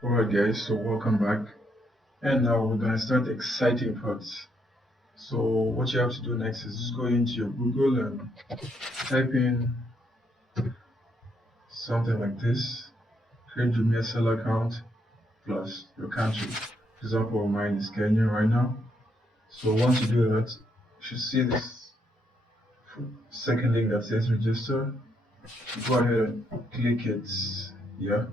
Alright guys, so welcome back. And now we're gonna start the exciting parts. So what you have to do next is just go into your Google and type in something like this. Create Jumia seller account plus your country. For example, mine is Kenya right now. So once you do that, you should see this second link that says register. Go ahead and click it. Yeah,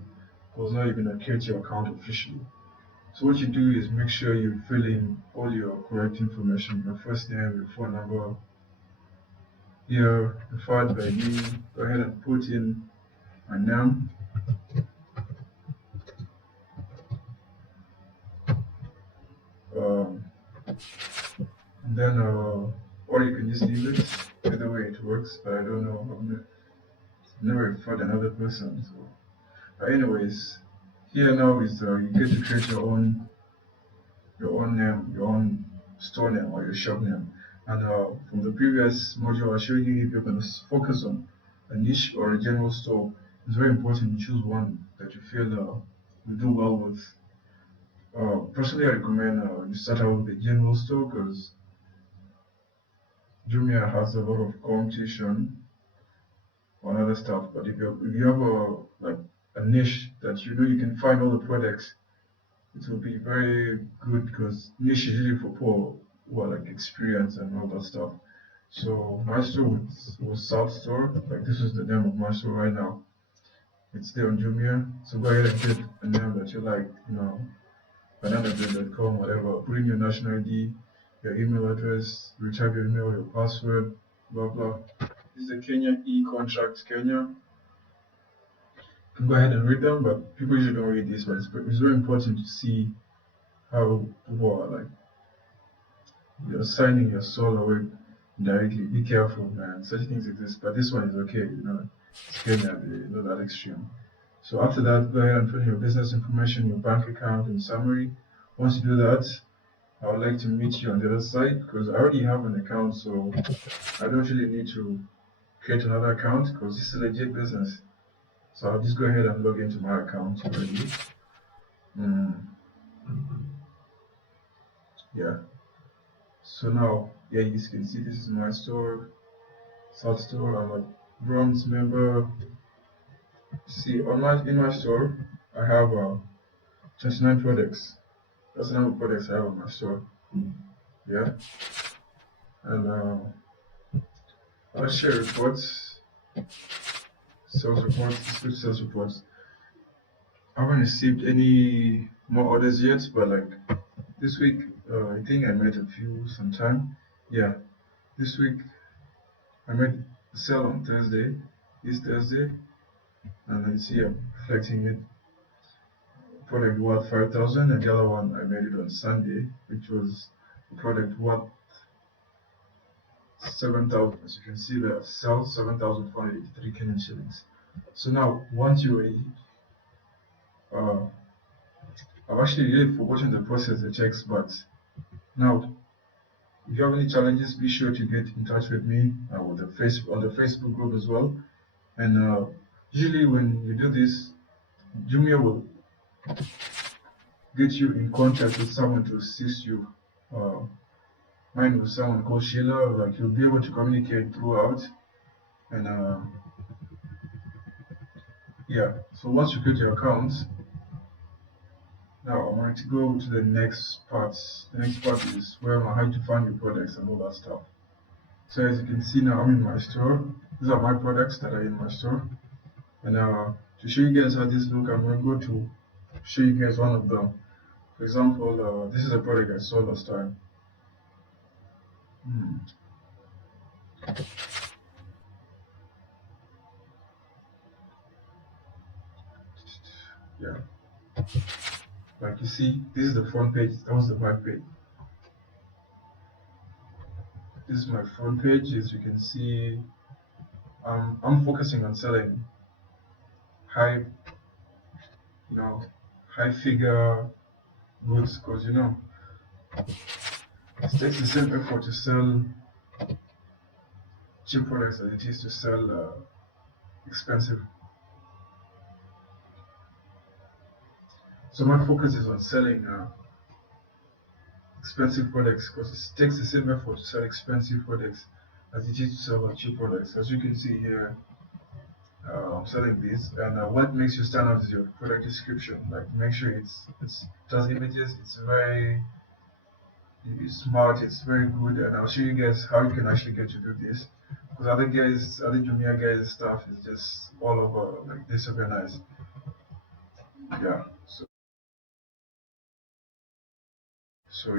because now you're gonna create your account officially. So what you do is make sure you fill in all your correct information, your first name, your phone number, your referred by me. Go ahead and put in my name. Um, and then, or you can just leave it. Either way it works, but I don't know. I've never referred another person. So, but anyways, here now is you get to create your own name, your own store name or your shop name. And from the previous module, I showed you if you're going to focus on a niche or a general store, it's very important you choose one that you feel you do well with. Personally, I recommend you start out with a general store because Jumia has a lot of competition on other stuff. But if you have a niche that you know you can find all the products, it will be very good because niche is usually for poor who are like experienced and all that stuff. So my store was South Store. Like this is the name of my store right now. It's there on Jumia. So go ahead and get a name that you like, bananabread.com, whatever. Put in your national ID, your email address, you type your email, your password, blah blah. This is the Kenya e-contract Kenya. You can go ahead and read them, but people usually don't read this, but it's very important to see how people are like you're signing your soul away directly. Be careful, man. Such things exist, but this one is okay. It's Kenya, not that extreme. So after that, go ahead and put in your business information, your bank account, and summary. Once you do that, I would like to meet you on the other side because I already have an account, so I don't really need to create another account because this is a legit business. So I'll just go ahead and log into my account already. Mm, yeah. So now, yeah, you can see this is my store, South Store. I'm a bronze member. See, in my store, I have 29 products. That's the number of products I have on my store. Yeah, and I'll share reports, sales reports, dispute sales reports. I haven't received any more orders yet, but like this week, I think I made a few sometime. Yeah, this week I made a sale on Thursday, this Thursday, and I see I'm reflecting it. Product worth 5,000, and the other one I made it on Sunday, which was a product worth 7,000. As you can see, the sell 7,483 Kenyan shillings. So now, once you uh, I've actually really forgotten the process, the checks, but now, if you have any challenges, be sure to get in touch with me with on the Facebook group as well. And usually, when you do this, Jumia will get you in contact with someone to assist you. Uh, Mine was someone called Sheila. Like you'll be able to communicate throughout, and yeah. So once you create your account, now I want to go to the next part. The next part is where I how to find your products and all that stuff. So as you can see now, I'm in my store. These are my products that are in my store, and to show you guys how this look, I'm going to go to show you guys one of them. For example, this is a product I saw last time. Hmm. Yeah, like you see, this is the front page. That was the back page. This is my front page. As you can see, I'm focusing on selling high, you know, high figure goods because it takes the same effort to sell cheap products as it is to sell expensive. So my focus is on selling expensive products because it takes the same effort to sell expensive products as it is to sell cheap products. As you can see here, I'm selling this, and what makes you stand out is your product description. Like, make sure it has images. It's smart. It's very good, and I'll show you guys how you can actually get to do this. Because other Jumia guys stuff is just all over like disorganized. Yeah. So